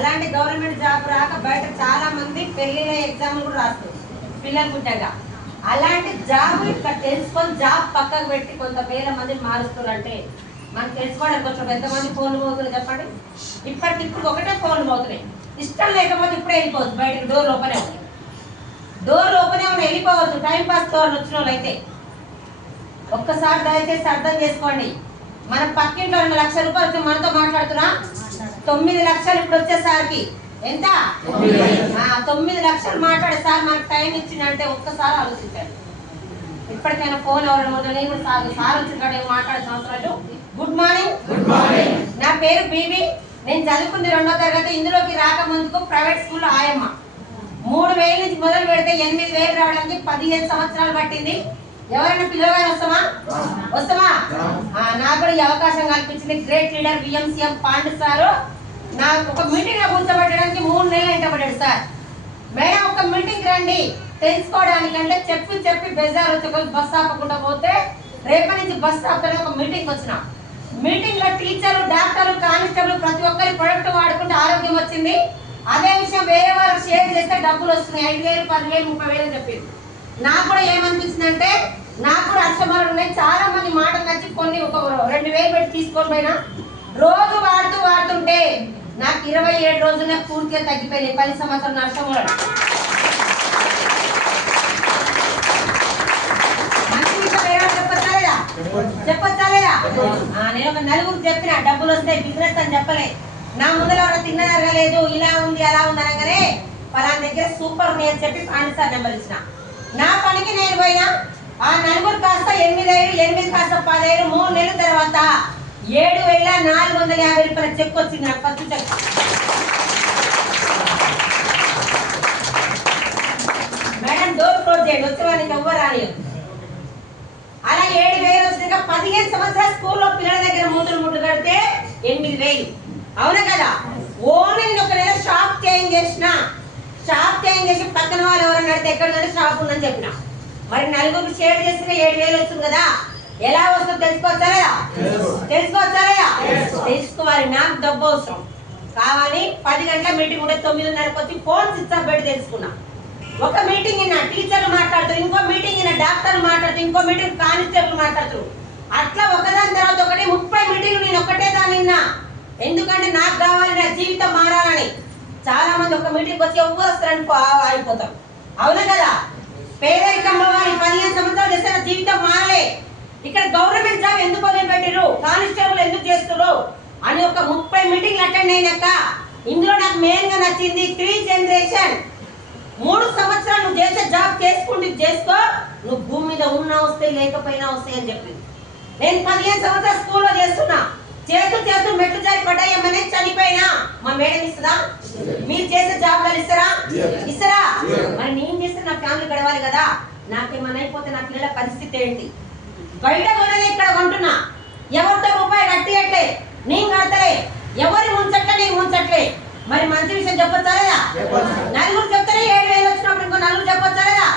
అలాంటి government job రాక బయట చాలా మంది పెళ్లిళ్ళ ఎగ్జామ్లు కూడా రాస్తారు పిల్లలు పుట్టాక. అలాంటి జాబ్ ఇక్కడ తెలుసుకొని జాబ్ పక్కకు పెట్టి కొంత వేల మందిని మారుస్తున్నారంటే మనకు తెలుసుకోవడానికి కొంచెం ఎంతమంది ఫోన్లు పోతున్నాయి చెప్పండి. ఇప్పుడు ఒకటే ఫోన్లు పోతున్నాయి. ఇష్టం లేకపోతే ఇప్పుడే వెళ్ళిపోవచ్చు బయటకు. డోర్ ఓపెన్ అవుతుంది, డోర్ ఓపెన్ అవును వెళ్ళిపోవచ్చు. టైం పాస్ కావాలి వచ్చిన వాళ్ళు అయితే ఒక్కసారి దయచేసి అర్థం చేసుకోండి. మన పక్కింట్లో 2 లక్షల రూపాయలు వచ్చి మనతో మాట్లాడుతున్నా 9 లక్షలు ఇప్పుడు వచ్చేసరికి ఎంత 9 లక్షలు మాట్లాడే సార్ మనకు టైం ఇచ్చిందంటే ఒక్కసారి ఆలోచించండి. ఇప్పటికైనా ఫోన్ ఎవరైనా మొదలు నేను కూడా సార్ వచ్చిన మాట్లాడే అవసరం. Good morning. నా పేరు బీబీ. నేను చదువుకుంది 2వ తరగతి. ఇందులోకి రాకముందుకు ప్రైవేట్ స్కూల్లో ఆయమ్మ. 3000 నుంచి మొదలు పెడితే 8000 రావడానికి 15 సంవత్సరాలు పట్టింది. ఎవరైనా పిల్లగానే వస్తామా? నాకు కూడా ఈ అవకాశం కల్పించింది గ్రేట్ లీడర్ విఎంసీఎం పాండు సారు. నాకు ఒక మీటింగ్ లో కూర్చోబెట్టడానికి 3 నెలలు ఎంటబడ్డాడు సార్. మేడం ఒక మీటింగ్ రండి తెలుసుకోవడానికంటే చెప్పి బెజార్ వచ్చి బస్ ఆపకుండా పోతే రేపటి నుంచి బస్ ఆపని ఒక మీటింగ్ వచ్చిన. మీటింగ్ లో టీచర్లు, డాక్టర్లు, కానిస్టేబుల్ ప్రతి ఒక్కరి ప్రొడక్ట్ వాడుకుంటే ఆరోగ్యం వచ్చింది. అదే విషయం వేరే వాళ్ళకి షేర్ చేస్తే డబ్బులు వస్తున్నాయి. 5,000, 10,000, 30,000 చెప్పింది. నాకు కూడా ఏమనిపించింది అంటే నాకు కూడా అక్షమాలు ఉన్నాయి. చాలా మంది మాటలు నచ్చి కొన్ని ఒక 2,000 పెట్టి తీసుకొని పోయినా రోజు వాడుతుంటే నాకు 27 రోజులనే పూర్తిగా తగ్గిపోయింది. 10 సంవత్సరాల నష్టం మంచి విషయం ఏమో చెప్పచ్చా లేదా? నేను ఒక 4 చెప్పిన డబ్బులు వస్తాయి బిజినెస్ అని చెప్పలే. నా ముందర ఎవరైనా తిన్నదరగా లేదు ఇలా ఉంది అలా ఉంది అనగానే పలానా దగ్గర సూపర్ ఉంది అని చెప్పి పాండు సార్ నెంబర్ ఇచ్చిన. నా పనికి నేను పోయినా ఆ 4 కాస్త 8,000, 8 కాస్త 10,000. 3 నెలల తర్వాత 7,450 రూపాయల చెక్ వచ్చింది నాకు. First check. Madam door close చేయండి వచ్చే వాళ్ళకి ఎవ్వరు రానియదు. అలా 7,000 వచ్చినాక 15 సంవత్సరాలు స్కూల్లో పిల్లల దగ్గర ముద్దులు కడితే 8,000. అవునా కదా? ఓన్లీ నేను ఒక నెల షాప్ చేంజ్ చేసి పక్కన వాళ్ళు ఎవరైనా నడితే ఎక్కడ షాప్ ఉందని చెప్పిన. మరి 4 షేర్ చేసిన 7,000 వస్తుంది కదా. ఎలా వస్తుందో తెలుసుకోవచ్చా లేదా? తెలుసుకోవాలి. నాకు డబ్బు అవసరం కావాలి. 10 గంటల మీటింగ్ ఉంటే 9:30కి వచ్చి ఫోన్ స్విచ్ ఆఫ్ పెట్టి తెలుసుకున్నా. ఒక మీటింగ్ అయినా టీచర్లు మాట్లాడుతారు, ఇంకో మీటింగ్ అయినా డాక్టర్లు మాట్లాడుతారు, ఇంకో మీటింగ్ కానిస్టేబుల్ మాట్లాడుతారు. అట్లా ఒకదాని తర్వాత ఒకటి 30 మీటింగ్లు నేను ఒక్కటే దాని విన్నా. ఎందుకంటే నాకు కావాలి నా జీవితం మారాలని. చాలా మంది ఒక మీటింగ్ వచ్చి ఎవ్వరు వస్తారని ఆగిపోతారు. అవునా కదా? పేదరికంలో 15 సంవత్సరాలు చేస్తే నా జీవితం మారలే. ఇక్కడ గవర్నమెంట్ జాబ్ ఎందుకు వదిలిపెట్టారు, కానిస్టేబుల్ ఎందుకు చేస్తారు అని ఒక 30 మీటింగ్లు అటెండ్ అయినాక ఇందులో నాకు మెయిన్ గా నచ్చింది 3 జనరేషన్. 3 సంవత్సరాలు నువ్వు చేసే జాబ్ చేసుకో, నువ్వు భూమి మీద ఉన్నా వస్తాయి లేకపోయినా వస్తాయి అని చెప్పింది. నేను 15 సంవత్సరాలు స్కూల్లో చేస్తున్నా. చేస్తూ మెట్లు జారి పడ్డాయమ్మనే చనిపోయినా మా మేడం ఇస్తుందా? మీరు చేసే జాబ్లలో ఇస్తారా? మరి నేను చేస్తే నా ఫ్యామిలీ గడవాలి కదా. నాకేమన్నా అయిపోతే నా పిల్లల పరిస్థితి ఏంటి? బయట కొనలే, ఇక్కడ కొంటున్నా. ఎవరితో రూపాయి కట్టియట్లే, నేను కడతలే. ఎవరి ముంచట్లే. మరి మంచి విషయం చెప్పొచ్చా లేదా? 4 చెప్తానే 7,000 వచ్చినప్పుడు ఇంకో 4 చెప్పొచ్చా లేదా?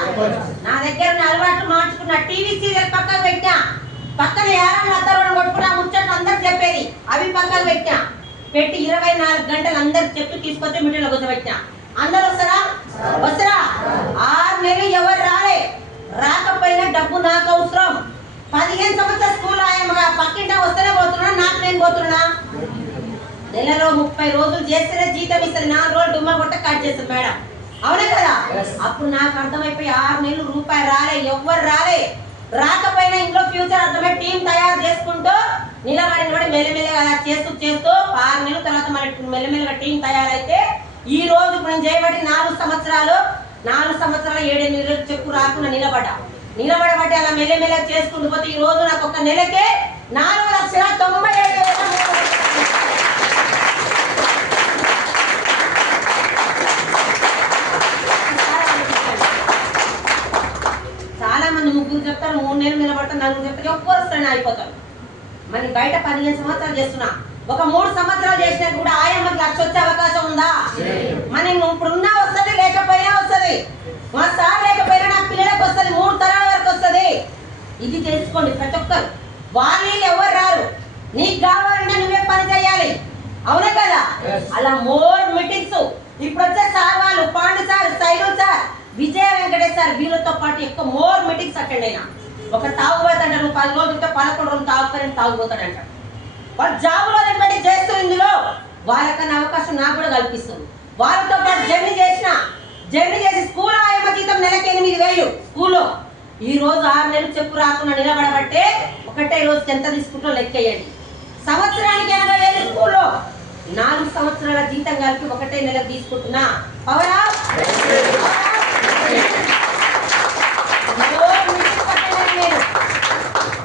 నా దగ్గర ఉన్న అలవాట్లు మార్చుకున్నా. టీవీ సీరియల్ పక్కకు పెట్టా. పక్కన యారాలు అద్దరు కొట్టుకున్నా ముచ్చట్లు అందరు చెప్పేది అవి పక్కకు పెట్టి 24 గంటలు అందరు చెప్పి తీసుకొచ్చి మీటింగ్లో కూర్చోబెట్టినా. అందరు వస్తారా? 6 నెలలు ఎవరు రాకపోయినా డబ్బు నాకు అవసరం. 15 సంవత్సరాల స్కూల్ ఆయమ్మగా పక్కింట వస్తేనే పోతున్నా, నాకు నేను పోతున్నా. నెలలో 30 రోజులు చేస్తేనే జీతం ఇస్తుంది. 4 రోజులు డుమ్మ కొట్ట కట్ చేస్తుంది మేడం. అవునా కదా? అప్పుడు నాకు అర్థమైపోయి 6 నెలలు రూపాయి ఎవ్వరు రాకపోయినా ఇంట్లో ఫ్యూచర్ అర్థమై టీం తయారు చేసుకుంటూ నిలబడి మెల్లమెల్లగా అలా చేస్తూ 6 నెలల తర్వాత మన మెల్లమెల్లగా టీం తయారైతే ఈ రోజు ఇప్పుడు నేను చేయబట్టి 4 సంవత్సరాలు 7-8 రోజులు చెప్పు రాకుండా నిలబడబట్టి అలా మెల్లమెల్లగా చేసుకుంటూ పోతే ఈ రోజు నాకు ఒక నెలకే 4,97,000. చాలా మంది 3 చెప్తారు, 3 నెలలు నిలబడతారు, 4 చెప్తారు, ఒక్కరు వస్తారని అయిపోతారు. మరి బయట 15 సంవత్సరాలు చేస్తున్నా. ఒక 3 సంవత్సరాలు చేసినా కూడా ఆయమ్మకి 1,00,000 వచ్చే అవకాశం ఉందా? మనం ఇప్పుడున్నా వస్తుంది, లేకపోయినా వస్తుంది. మా సార్ లేకపోయినా నా పిల్లలకు వస్తుంది, 3 తరాల వరకు వస్తుంది. ఇది తెలుసుకోండి ప్రతి ఒక్కరు. వాళ్ళు ఎవరు రారు. నీకు కావాలంటే నువ్వే పని చేయాలి. అవునా కదా? అలా మోర్ మీటింగ్స్. ఇప్పుడు వచ్చే సార్ వాళ్ళు పాండు సార్, సైలు సార్, విజయ వెంకటేష్ సార్ వీళ్ళతో పాటు ఎక్కువ మోర్ మీటింగ్స్ అటెండ్ అయినా. ఒక తాగుబోతాడు, నువ్వు 10 రోజులతో 11 రోజులు తాగుతారని తాగుపోతాడంట. వాళ్ళు జాబులో చేస్తూ ఇందులో వాళ్ళకన్నా అవకాశం నాకు కూడా కల్పిస్తుంది. వాళ్ళతో పాటు జర్నీ చేసి స్కూల్ ఆయమ్మ జీతం నెలకి 8,000 స్కూల్లో. ఈ రోజు 6 నెలలు చెప్పు రాకుండా నిలబడబట్టే ఒకటే రోజు ఎంత తీసుకుంటో లెక్కేయండి. సంవత్సరానికి 80,000 స్కూల్లో 4 సంవత్సరాల జీతం కలిపి ఒకటే నెలకు తీసుకుంటున్నా. పవరా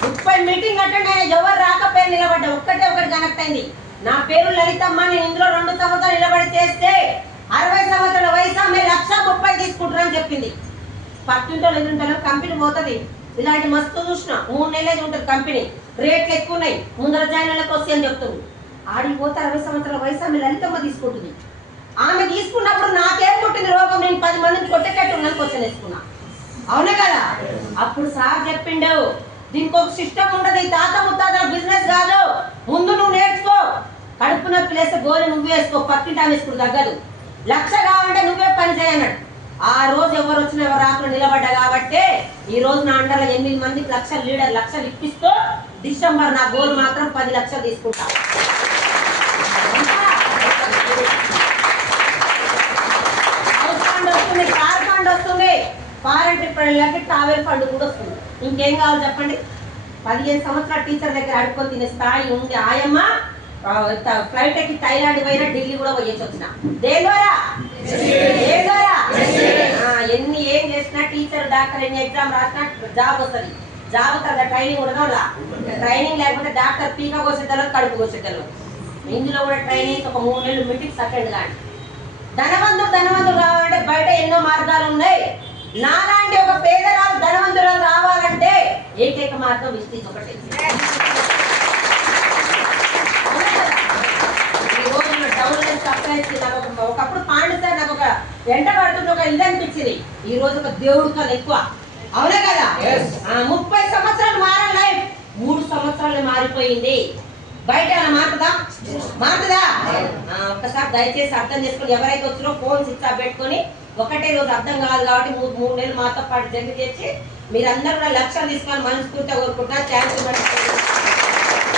30 మీటింగ్ అటెండ్ అయినా ఎవరు రాకపోయి నిలబడ్డా ఒకటి కనెక్ట్ అయింది. నా పేరు లలితమ్మ, నేను ఇందులో 2 సంవత్సరాలు నిలబడి చేస్తే 60 సంవత్సరాల వయసు ఆమె 1,30,000 తీసుకుంటారని చెప్పింది. పట్టింటో ఎదురుంటాలో కంపెనీ పోతుంది. ఇలాంటి మస్తు చూసిన 3 నెలలు ఉంటుంది కంపెనీ, రేట్లు ఎక్కువ ఉన్నాయి, ముందర జాయిన్లకు వస్తాయి అని చెప్తుంది. ఆడిపోతే 60 సంవత్సరాల వయసు ఆమె లలితమ్మ తీసుకుంటుంది. ఆమె తీసుకున్నప్పుడు నాకేం పుట్టింది రోగం, నేను 10 మందిని కొట్టేటట్టు ఉన్నాను క్వశ్చన్ వేసుకున్నా. అవునా కదా? అప్పుడు సార్ చెప్పిండు, దీనికి ఒక సిస్టమ్ ఉండదు, ఈ తాత ముత్తాత బిజినెస్ కాదు, ముందు నువ్వు నేర్చుకో, కడుపు నొప్పి లేస్తే గోలి నువ్వు వేసుకో, పక్కింటా వేసుకుని తగ్గదు, 1,00,000 కావాలంటే నువ్వే పని చేయన్నాడు. ఆ రోజు ఎవరు వచ్చినా ఎవరు రాకుండా నిలబడ్డా కాబట్టి ఈ రోజు నా అండర్లో 8 మందికి 1,00,000 లీడర్ 1,00,000 ఇప్పిస్తూ డిసెంబర్ నా గోల్ మాత్రం 10,00,000 తీసుకుంటా. వస్తుంది, కార్ ఫండ్ వస్తుంది, ఫారెన్ ట్రిప్ వెళ్ళాక ట్రావెల్ ఫండ్ కూడా వస్తుంది. ఇంకేం కావాలి చెప్పండి? 15 సంవత్సరాల టీచర్ దగ్గర అడుక్కొని తినే స్థాయి ఉంది. ఆయమ్మ ఫ్లైట్ ఎక్కి థైలాండ్ పోయినా, ఢిల్లీ కూడా పోయేసి వచ్చిన. దేని ద్వారా? ఎన్ని ఏం చేసినా టీచర్ డాక్టర్ ఎన్ని ఎగ్జామ్ రాసినా జాబ్ వస్తుంది. జాబ్ కదా ట్రైనింగ్ ఉండడం, ట్రైనింగ్ లేకపోతే డాక్టర్ పీక కోసేటలో కడుపు కోసేటలో. ఇందులో కూడా ట్రైనింగ్ ఒక 3 నెలలు మీటింగ్స్ అటెండ్ కానీ. ధనవంతులు కావాలంటే బయట ఎన్నో మార్గాలు ఉన్నాయి. నాలాంటి ఒక పేదరాలు ధనవంతురాలు రావాలంటే ఏకైక మార్గం విస్తీజ్ ఒకటి. ఈ రోజు డౌన్ సర్ప్రైజ్ ఒకప్పుడు పాండు సార్ నాకు ఒక వెంట పడుతుంది, ఒక ఇది అనిపించింది. ఈ రోజు ఒక దేవుడు కన్నా ఎక్కువ. అవునా కదా? 30 సంవత్సరాలు మారని లైఫ్ 3 సంవత్సరాలు మారిపోయింది. బయట మారుతుందా? ఒక్కసారి దయచేసి అర్థం చేసుకొని, ఎవరైతే వచ్చినో ఫోన్ స్విచ్ ఆఫ్ పెట్టుకొని, ఒకటే రోజు అర్థం కాదు కాబట్టి 3 నెలలు మాతో పాటు జర్నీ చేసి మీరందరూ కూడా 1,00,000 తీసుకొని మనస్ఫూర్తిగా కోరుకుంటున్నా. Thank you.